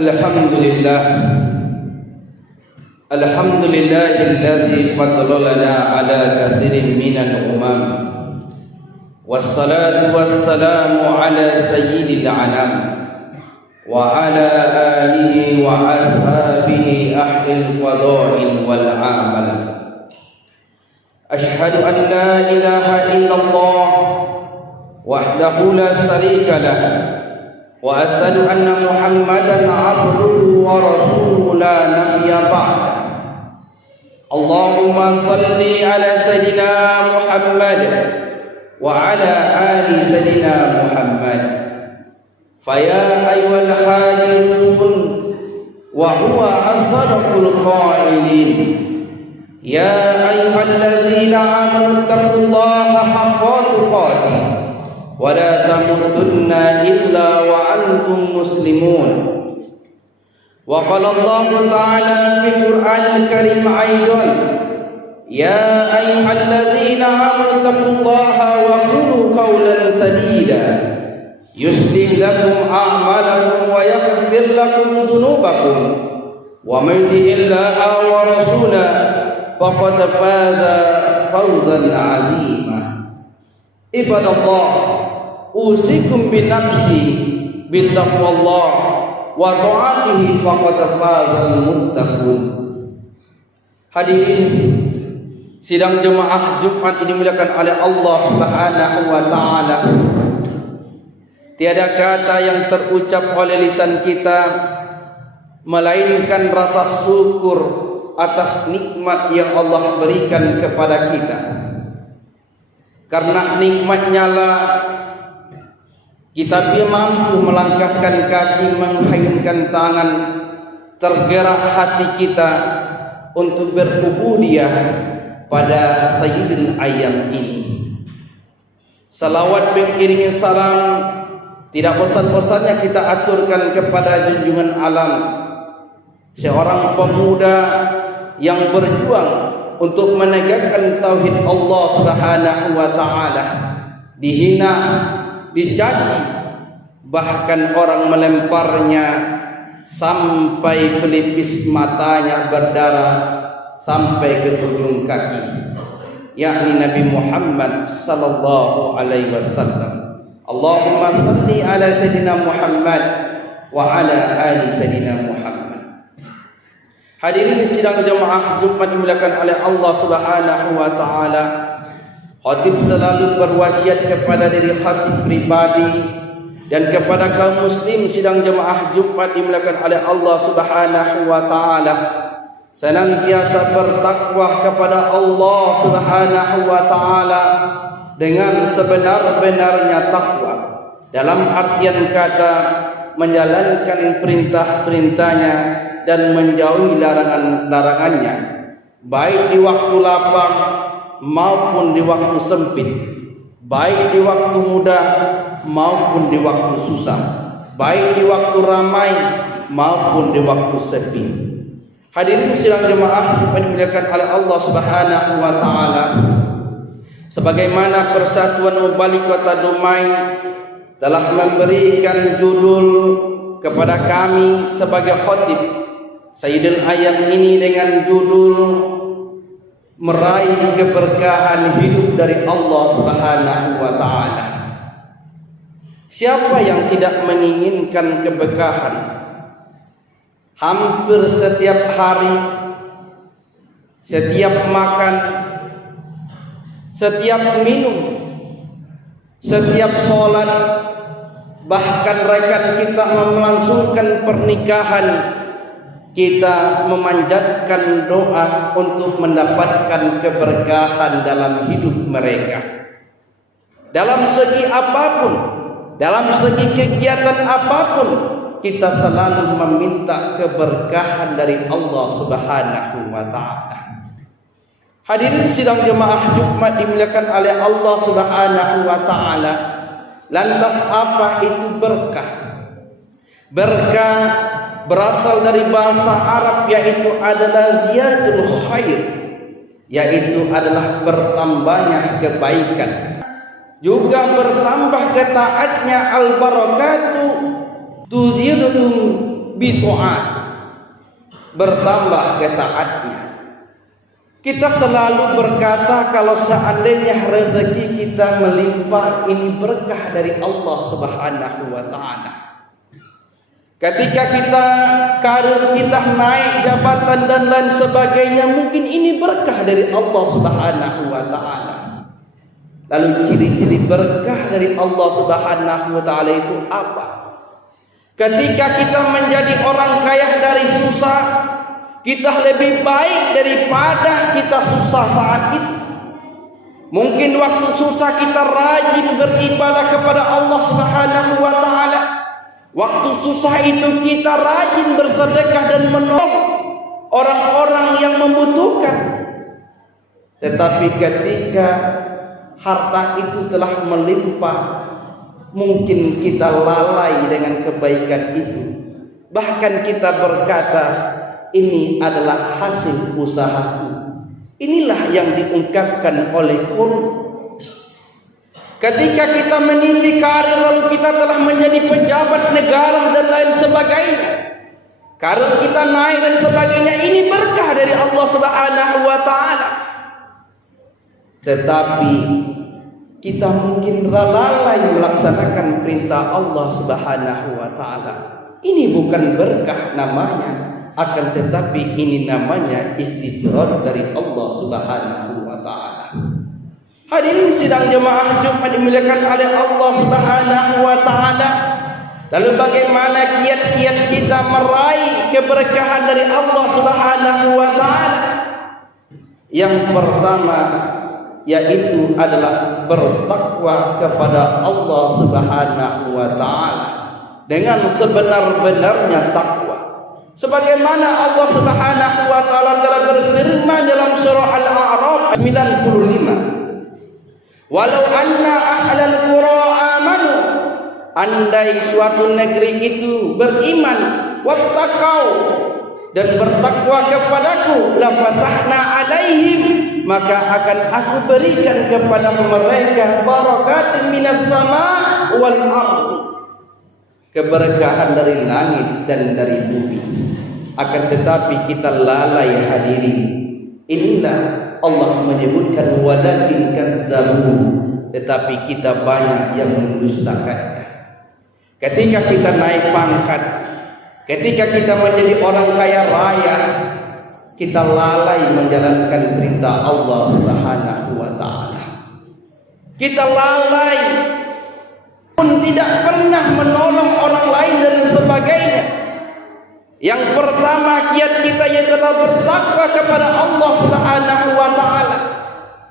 Alhamdulillah alladzi faddalana ala katsirin minal umam wassalatu wassalamu ala sayyidil anam wa ala alihi wa ashabihi ahlil fadail wal amal. Ashhadu an la ilaha illallah wahdahu la syarika lah wa asyhadu anna Muhammadan abduhu wa rasuluhu la nabiyya ba'da. Allahumma salli ala sayyidina Muhammad wa ala ali sayyidina Muhammad. Faya ayyuhal hadirun wa huwa as-sadaqul qailin. Ya ayyuhalladzina amanu taqullaha haqqa tuqatih wa la tamutunna illa wa antum muslimun. Wa qala Allah ta'ala fi Qur'anil Karim aidan, ya ayyuhalladzina amanu taqullaha wa qulu qawlan sadida yuslih lakum a'malakum wa yaghfir lakum dhunubakum wa may yuti'illaha wa rasulahu faqad faza fawzan 'azima. Ibadallah, usikum bi nafsi bi taqwallah wa ta'atihi faqad fazal muttaqun. Hadirin sidang jemaah Jumat ini dimuliakan oleh Allah Subhanahu wa taala. Tiada kata yang terucap oleh lisan kita melainkan rasa syukur atas nikmat yang Allah berikan kepada kita. Karena nikmatnya lah kita mampu melangkahkan kaki, menghayunkan tangan, tergerak hati kita untuk berubudiyah pada Sayyidul Ayyam ini. Salawat mengiringi salam tidak bosan-bosannya kita aturkan kepada junjungan alam, seorang pemuda yang berjuang untuk menegakkan tauhid Allah Subhanahu wa taala, dihina, dicaci, bahkan orang melemparnya sampai pelipis matanya berdarah sampai ke ujung kaki, yakni Nabi Muhammad sallallahu alaihi wasallam. Allahumma salli ala sayyidina Muhammad wa ala ali sayyidina Muhammad. Hadirin sidang jemaah Jumat dimuliakan oleh Allah Subhanahu wa taala. Khatib selalu berwasiat kepada diri khatib pribadi dan kepada kaum muslim sidang jemaah Jumat dimuliakan oleh Allah Subhanahu wa taala, senantiasa bertakwa kepada Allah Subhanahu wa taala dengan sebenar-benarnya takwa, dalam artian kata menjalankan perintah-perintahnya dan menjauhi larangan-larangannya, baik di waktu lapang maupun di waktu sempit, baik di waktu mudah maupun di waktu susah, baik di waktu ramai maupun di waktu sepi. Hadirin sidang jemaah yang dimuliakan oleh Allah Subhanahu wa taala, sebagaimana Persatuan Mubalik Kota Dumai telah memberikan judul kepada kami sebagai khatib Sayyidul Ayyam ini dengan judul meraih keberkahan hidup dari Allah Subhanahu wa taala. Siapa yang tidak menginginkan keberkahan? Hampir setiap hari, setiap makan, setiap minum, setiap sholat, bahkan rekan kita melangsungkan pernikahan, kita memanjatkan doa untuk mendapatkan keberkahan dalam hidup mereka. Dalam segi apapun, dalam segi kegiatan apapun, kita selalu meminta keberkahan dari Allah Subhanahu wa taala. Hadirin sidang jemaah Jumat dimuliakan oleh Allah Subhanahu wa taala. Lantas apa itu berkah? Berkah berasal dari bahasa Arab, yaitu adalah ziyadul khair, yaitu adalah bertambahnya kebaikan, juga bertambah ketaatnya. Al barakatuh tuzidu bitu'at, bertambah ketaatnya. Kita selalu berkata kalau seandainya rezeki kita melimpah, ini berkah dari Allah Subhanahu wa taala. Ketika kita karir kita naik jabatan dan lain sebagainya, mungkin ini berkah dari Allah Subhanahu wa taala. Lalu ciri-ciri berkah dari Allah Subhanahu wa taala itu apa? Ketika kita menjadi orang kaya dari susah, kita lebih baik daripada kita susah saat itu. Mungkin waktu susah kita rajin beribadah kepada Allah Subhanahu wa taala. Waktu susah itu kita rajin bersedekah dan menolong orang-orang yang membutuhkan. Tetapi ketika harta itu telah melimpah, mungkin kita lalai dengan kebaikan itu. Bahkan kita berkata, ini adalah hasil usahaku. Inilah yang diungkapkan oleh Qur'an. Ketika kita meniti karir lalu kita telah menjadi pejabat negara dan lain sebagainya, karir kita naik dan sebagainya, ini berkah dari Allah Subhanahu wa taala. Tetapi kita mungkin lalai melaksanakan perintah Allah Subhanahu wa taala. Ini bukan berkah namanya. Akan tetapi ini namanya istidrak dari Allah Subhanahu wa taala. Hadirin sidang jemaah Jumat dimuliakan oleh Allah Subhanahu wa taala. Lalu bagaimana kiat-kiat kita meraih keberkahan dari Allah Subhanahu wa taala? Yang pertama yaitu adalah bertakwa kepada Allah Subhanahu wa taala dengan sebenar-benarnya takwa. Sebagaimana Allah Subhanahu wa taala telah berfirman dalam surah Al-A'raf 95. Walau anna ahlal qura amanu, andai suatu negeri itu beriman, wattaqau, dan bertakwa kepadaku, la fatahna alaihim, maka akan aku berikan kepada mereka barakatin minas sama' wal ardi, keberkahan dari langit dan dari bumi. Akan tetapi kita lalai hadirin. Inilah Allah menyebutkan walakin kazzabu, tetapi kita banyak yang mendustakannya. Ketika kita naik pangkat, ketika kita menjadi orang kaya raya, kita lalai menjalankan perintah Allah Subhanahu wa taala. Kita lalai pun tidak pernah menolong orang lain dan sebagainya. Yang pertama kiat kita yaitu bertakwa kepada Allah Subhanahu wa taala.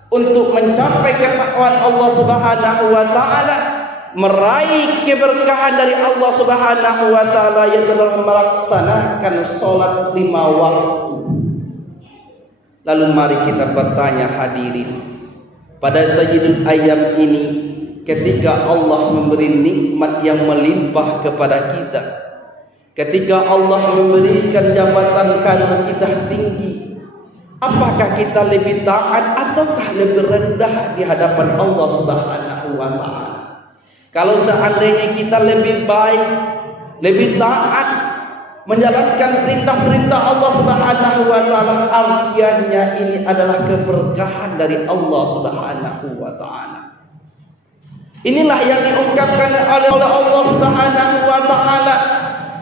Untuk mencapai ketakwaan Allah Subhanahu wa taala, meraih keberkahan dari Allah Subhanahu wa taala yaitu melaksanakan salat 5 waktu. Lalu mari kita bertanya hadirin, pada sayyidul ayyam ini, ketika Allah memberi nikmat yang melimpah kepada kita, ketika Allah memberikan jabatan karir kita tinggi, apakah kita lebih taat ataukah lebih rendah di hadapan Allah Subhanahu wa taala? Kalau seandainya kita lebih baik, lebih taat, menjalankan perintah-perintah Allah Subhanahu wa taala, artinya ini adalah keberkahan dari Allah Subhanahu wa taala. Inilah yang diungkapkan oleh Allah Subhanahu wa taala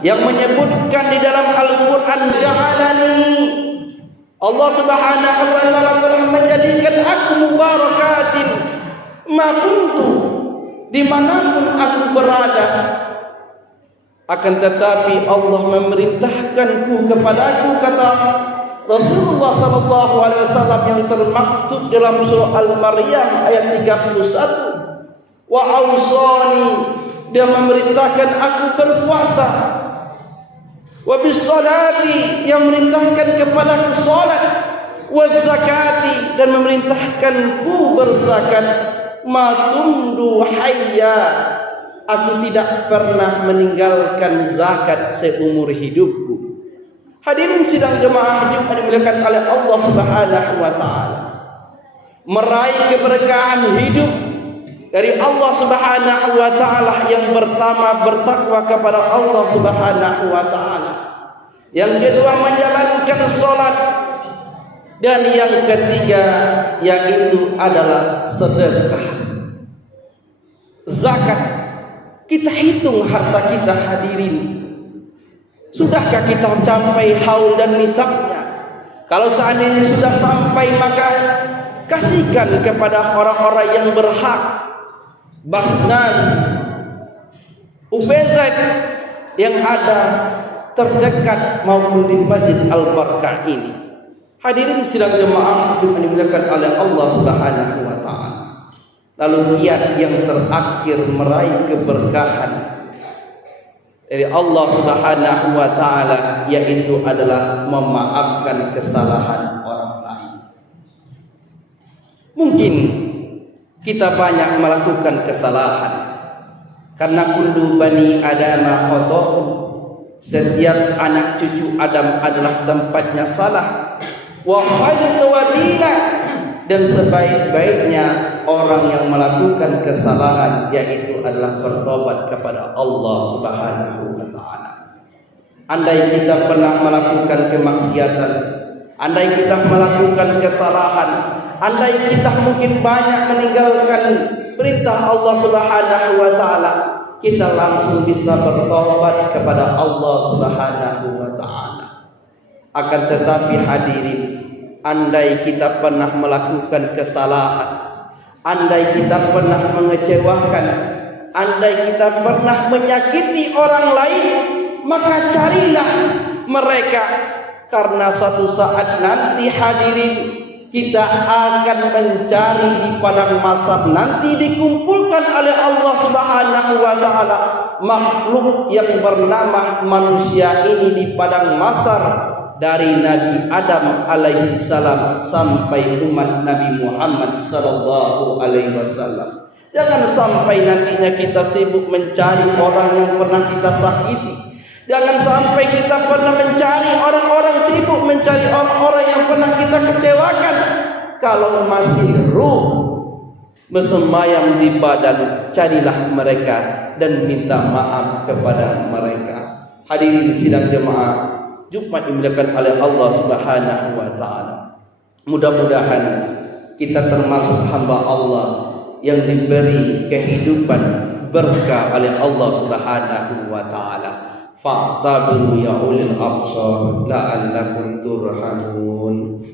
yang menyebutkan di dalam Al-Qur'an, ja'alani, Allah Subhanahu wa taala telah menjadikan aku mubarakatin ma kuntu, dimanapun aku berada. Akan tetapi Allah memerintahkanku kepadaku, kata Rasulullah sallallahu alaihi wasallam yang termaktub dalam surah Al-Maryam ayat 31, wa awsani, dia memerintahkan aku berpuasa, wa bisolati, yang memerintahkan kepadaku salat, wa zakati, dan memerintahkanku berzakat, ma tumdu hayya, aku tidak pernah meninggalkan zakat seumur hidupku. Hadirin sidang jemaah Jumat dimuliakan oleh Allah Subhanahu wa taala. Meraih keberkahan hidup dari Allah Subhanahu wa taala yang pertama bertakwa kepada Allah Subhanahu wa taala. Yang kedua menjalankan sholat. Dan yang ketiga yaitu adalah sedekah, zakat. Kita hitung harta kita hadirin. Sudahkah kita capai haul dan nisabnya? Kalau seandainya sudah sampai, maka kasihkan kepada orang-orang yang berhak. Basnas, Ufezat yang ada terdekat maupun di Masjid Al-Barkah ini. Hadirin sidang jemaah yang dimuliakan oleh Allah Subhanahu wa taala. Lalu kiat yang terakhir meraih keberkahan dari Allah Subhanahu wa taala yaitu adalah memaafkan kesalahan orang lain. Mungkin kita banyak melakukan kesalahan karena kullu bani adama khata'un. Setiap anak cucu Adam adalah tempatnya salah. Wa khairul tawabina, dan sebaik-baiknya orang yang melakukan kesalahan yaitu adalah bertobat kepada Allah Subhanahu wa taala. Andai kita pernah melakukan kemaksiatan, andai kita melakukan kesalahan, andai kita mungkin banyak meninggalkan perintah Allah Subhanahu wa taala, kita langsung bisa bertobat kepada Allah Subhanahu wa taala. Akan tetapi hadirin, andai kita pernah melakukan kesalahan, andai kita pernah mengecewakan, andai kita pernah menyakiti orang lain, maka carilah mereka, karena suatu saat nanti hadirin kita akan mencari di padang mahsyar, nanti dikumpulkan oleh Allah Subhanahu wa taala makhluk yang bernama manusia ini di padang mahsyar, dari Nabi Adam alaihi salam sampai umat Nabi Muhammad sallallahu alaihi wasallam. Jangan sampai nantinya kita sibuk mencari orang yang pernah kita sakiti. Jangan sampai kita pernah mencari orang-orang, sibuk mencari orang-orang yang pernah kita kecewakan. Kalau masih ruh bersemayam di badan, carilah mereka dan minta maaf kepada mereka. Hadirin sidang jemaah Jumat dimuliakan oleh Allah Subhanahu wa taala. Mudah-mudahan kita termasuk hamba Allah yang diberi kehidupan berkah oleh Allah Subhanahu wa taala. Fa'tabiru ya ulil absar la'allakum turhamun.